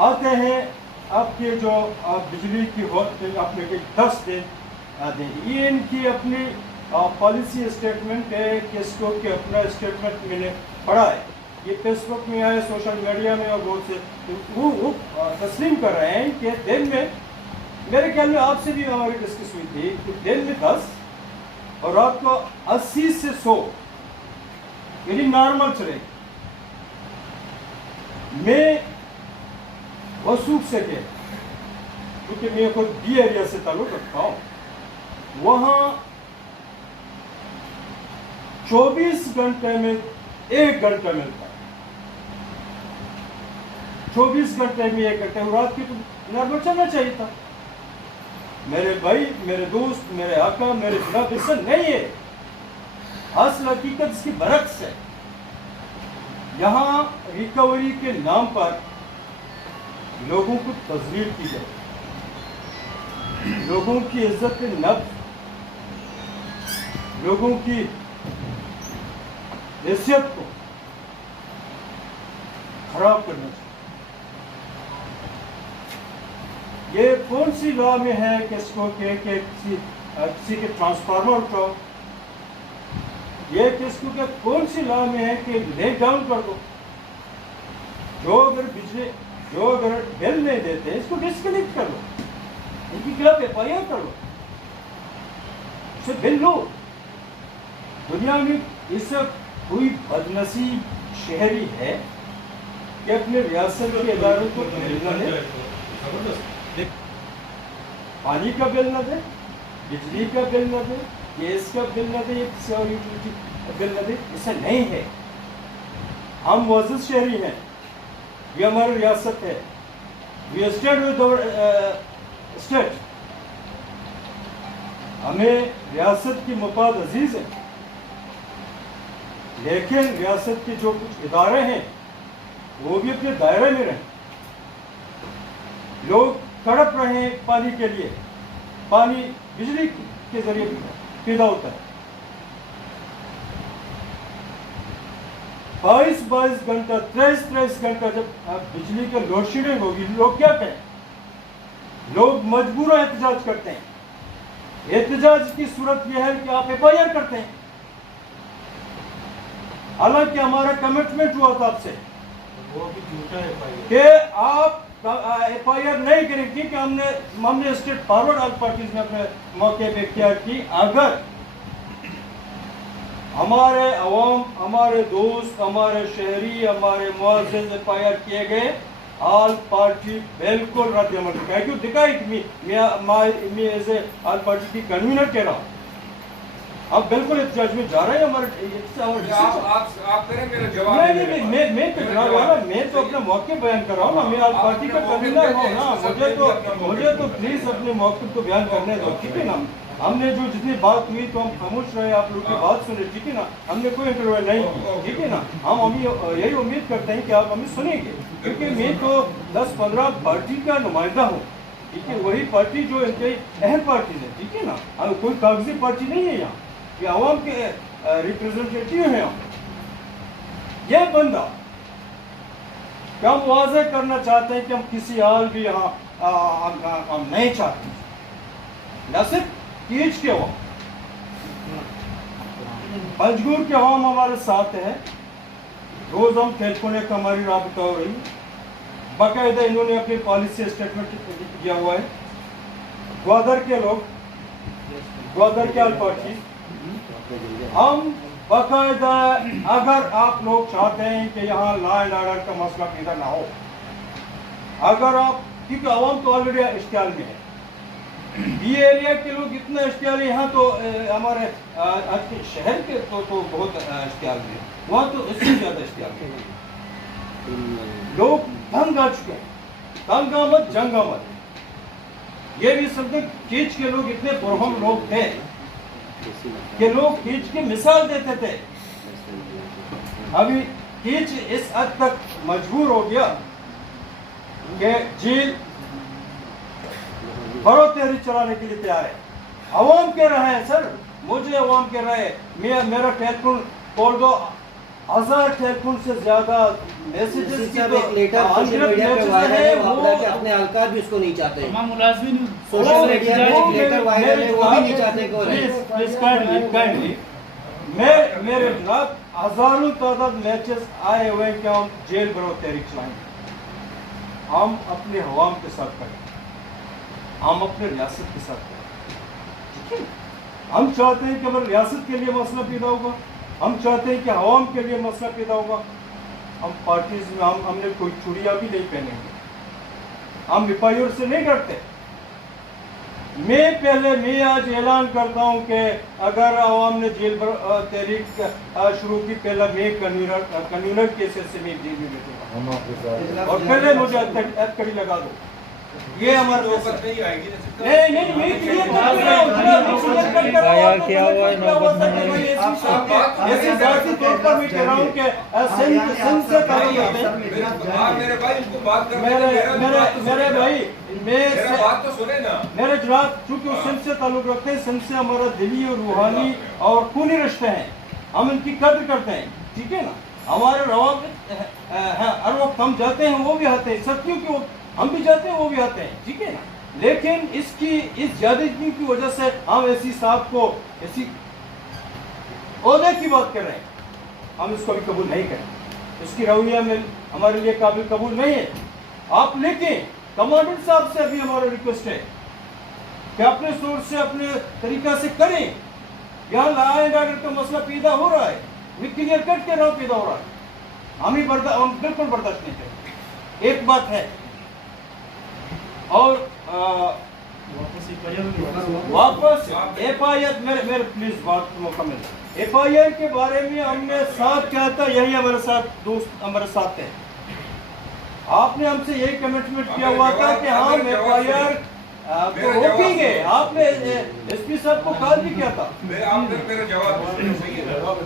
आते हैं आपके जो बिजली की आपने 10 दिन देंगे। ये इनकी अपनी पॉलिसी स्टेटमेंट है कि इसको कि अपना स्टेटमेंट मैंने पढ़ा है, ये फेसबुक में आए, सोशल मीडिया में, और बहुत से वो तस्लीम कर रहे हैं कि दिन में, मेरे ख्याल में आपसे भी हमारी डिस्कस हुई थी कि दिन में 10 और रात को 80 से 100 यानी नॉर्मल चलेगी। मैं वसूख से के, क्योंकि मैं खुद बी एरिया से ताल्लुक रखता हूँ, वहाँ 24 घंटे में 1 घंटा मिलता है। 24 घंटे में 1 घंटे, रात की तो नॉर्मल चलना चाहिए था। मेरे भाई, मेरे दोस्त, मेरे आका, मेरे खिलाफ ऐसा नहीं है। असल हकीकत इसकी बरक्स है। यहाँ रिकवरी के नाम पर लोगों को तज़लील की जाए, लोगों की इज्जत नफ्स, लोगों की हैसियत को खराब करना चाहिए। ये कौन सी लॉ में है कि इसको के किसी के ट्रांसफार्मर उठाओ, ये किसको के कौन सी लॉ में है कि ले डाउन कर दो। जो अगर बिल नहीं देते इसको डिस्कनेक्ट कर लो, इनकी खिलाफ FIR कर लो, इसे बिल लो। दुनिया में इस कोई बदनसीब शहरी है कि अपने रियासत के इदारों को बिल न दे, पानी का बिल न दे, बिजली का बिल न दे, गैस का बिल न दे, किसी और यूटिलिटी बिल न दे, ऐसा नहीं है। हम मुअज़्ज़ज़ शहरी हैं, ये हमारी रियासत है, we stand with our state. हमें रियासत की मफाद अजीज है, लेकिन रियासत के जो कुछ इदारे हैं वो भी अपने दायरे में रहें। लोग तड़प रहे हैं पानी के लिए, पानी बिजली के जरिए पैदा होता है। 22 घंटा, 23 घंटा जब बिजली का लोड शेडिंग होगी, लोग क्या कहें? लोग मजबूरन एहतजाज करते हैं। एहतजाज की सूरत यह है कि आप FIR करते हैं, हालांकि हमारा कमिटमेंट हुआ था आपसे वो भी झूठा FIR कि आप FIR नहीं करेंगे, कि हमने स्टेट फॉरवर्ड ऑल पार्टीज ने अपने मौके पे इख्तियार की। अगर हमारे अवाम, हमारे दोस्त, हमारे शहरी, हमारे मुअज़्ज़ज़ FIR किए गए, ऑल पार्टी बिल्कुल रद्द अमल दिखाई, क्यों दिखाई? मैं एज ए ऑल पार्टी की कन्वीनर कह रहा हूँ, अब बिल्कुल एहतजाज में जा रहे हैं हमारे। आप करें मेरा जवाब। नहीं, मैं तो जवाब वाला, मैं तो अपने मौके बयान कर रहा हूँ ना, मैं ऑल पार्टी का कन्वीनर हूँ ना, मुझे तो प्लीज अपने मौके को बयान करने दो, ठीक है ना। हमने जो जितनी बात हुई तो हम खामोश रहे, आप लोग की बात सुने, ठीक है ना। हमने कोई इंटरव्यू नहीं की, ठीक है ना। हम अभी यही उम्मीद करते हैं कि आप हमें सुनेंगे, क्योंकि मैं तो 10-15 पार्टी का नुमाइंदा हूँ, ठीक है। वही पार्टी जो इनके अहम पार्टी है, ठीक है ना। कोई कागजी पार्टी नहीं है यहाँ, ये आवाम के रिप्रेजेंटेटिव हैं हम। ये बंदा क्या हम वाज़ेह करना चाहते हैं कि हम किसी हाल भी यहाँ हम नहीं चाहते, न सिर्फ कीच के हो, पंजगूर के हम हमारे साथ है, रोज हम टेलीफोन का हमारी राबता हो रही, बाकायदा इन्होंने अपनी पॉलिसी स्टेटमेंट दिया हुआ है। ग्वादर के लोग, ग्वादर के ऑल पार्टी, हम बाकायदा, अगर आप लोग चाहते हैं कि यहाँ लॉ एंड ऑर्डर का मसला पैदा ना हो, अगर आप, क्योंकि आवाम तो ऑलरेडी इश्तियाल में है, ये एरिया के लोग इतना इश्तियाल है, यहाँ तो हमारे आज के शहर के तो बहुत इश्तियाल में, वहाँ तो इससे ज़्यादा इश्तियाल में। लोग तंग आ चुके हैं, तंग आमद जंग आमद। ये भी समझे कीच के लोग इतने पुरहम लोग थे कि लोग कीच की मिसाल देते थे। अभी कीच इस हद तक मजबूर हो गया कि जेल बड़ो तहरीक चलाने के लिए तैयार है। अवाम कह रहे हैं, सर मुझे अवाम कह रहे हैं, मेरा टेलीफोन खोल दो, 1000 टेलीफोन से ज्यादा मैसेजेस की साहब तो एक लेटर सोशल अनगिनत मीडिया पे messages वायरल है हैं, वहाँ वो पर कि अपने अलकार भी उसको नहीं चाहते तमाम मुलाजमीन सोशल मीडिया पे एक लेटर वायरल है वो भी नहीं चाहते को प्लीज काइंडली मेरे जनाब हजारों तादाद मैचेस आए हुए हैं कि हम जेल भरो तहरीक चलाएंगे, हम अपने हवाम के साथ करें, हम अपने रियासत के साथ करें, ठीक है। हम चाहते हैं कि हमारे रियासत के लिए मसला पैदा होगा, हम चाहते हैं कि हवाम के लिए मसला पैदा होगा। हम पार्टीज में हमने कोई चूड़ियाँ भी नहीं पहनेंगे, हम मिपाइयों से नहीं डरते। मैं आज ऐलान करता हूं कि अगर आवाम ने जेल पर तहरीक शुरू की, पहला मैं कन्वीनर के हिस्से से मैं जेल में बैठूंगा और पहले मुझे कड़ी लगा दो। ये हमारा नौबत नहीं आएगी ना। नहीं मैं क्लियर कर रहा हूं, आया क्या हुआ है, नौबत ऐसे जाती तौर पर मैं कह रहा हूं कि सिंध से ताल्लुक रखते हैं। आप मेरे भाई इनको बात करने मेरे भाई मेरा बात तो सुने ना। मेरे जनाब चूंकि उस सिंध से ताल्लुक रखते हैं, सिंध से हमारा दिली और रूहानी और खूनी रिश्ते हैं, हम इनकी कद्र करते हैं, ठीक है ना। हमारे रवाबित हर वक्त हम जाते हैं वो भी आते हैं, सत्यों की हम भी जाते हैं वो भी आते हैं, ठीक है ना। लेकिन इस ज्यादती की वजह से हम ऐसी साहब को ऐसी ओहदे की बात कर रहे हैं, हम इसको भी कबूल नहीं करें। इसकी रवैया में हमारे लिए काबिल कबूल नहीं है। आप लेकिन कमांडेंट साहब से अभी हमारा रिक्वेस्ट है कि अपने सोर्स से अपने तरीका से करें। यहाँ लॉ एंड ऑर्डर का मसला पैदा हो रहा है, मैं क्लियर कट के रहा हूँ, पैदा हो रहा है, हम बिल्कुल बर्दाश्त नहीं करेंगे। एक बात है और वापस FIR मेरे प्लीज बात मुकम्मल। FIR के बारे में हमने साथ क्या था, यही हमारे साथ दोस्त हमारे साथ है। आपने हमसे यही कमिटमेंट किया हुआ था कि हम FIR को रोकेंगे। आपने SP साहब को कॉल भी किया था। आपने मेरा जवाब सही है। मेरा जवाब